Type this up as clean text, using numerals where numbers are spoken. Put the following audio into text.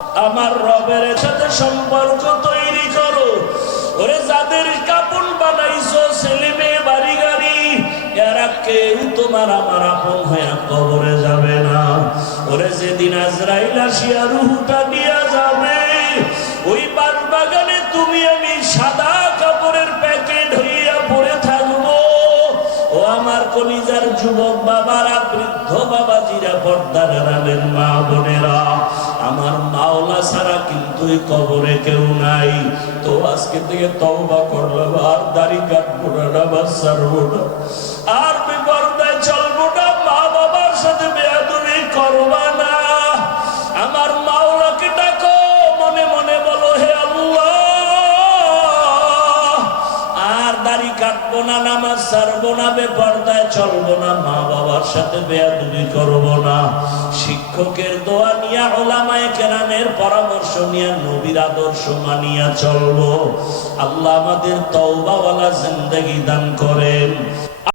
আমার রবের সাথে সম্পর্ক তৈরি করো। ওরে যাদের কাপন বানাইছো, ছেলে মেয়ে বাড়ি গাড়ি, এরা কেউ তোমার আমার আপন হয়ে কবরে যাবে না। ওরে যেদিন আজরাইল আসিয়া রূহটা নিয়ে যাবে, ওই বাগানে তুমি আমি সাদা কাপড়ের প্যাকেট হইয়া পড়ে থাকবো। ও আমার কলিজার যুবক বাবারা, বৃদ্ধ বাবাজিরা, পর্দার আড়ালের মা বোনেরা, আমার মাওলা ছাড়া কিন্তু এই কবরে কেউ নাই। তো আজকে থেকে তওবা করলাম, আর দাড়ি কাটবো না, নামাজ ছাড়বো না, আর বেপরদায় চলবো না, মা বাবার সাথে বেয়াদবি করবা না। আমার মাওলাকে ডাকো, মনে মনে বলো, হে আল্লাহ, আর দাড়ি কাটবো না, নামাজ ছাড়বো না, বেপরদায় চলবো না, মা বাবার সাথে বেয়াদবি করবো না। শিক্ষকের দোয়া নিয়া, উলামায়ে কেরামের পরামর্শ নিয়া, নবীর আদর্শ মানিয়া চলবো। আল্লাহ আমাদের তওবাওয়ালা জিন্দেগি দান করেন।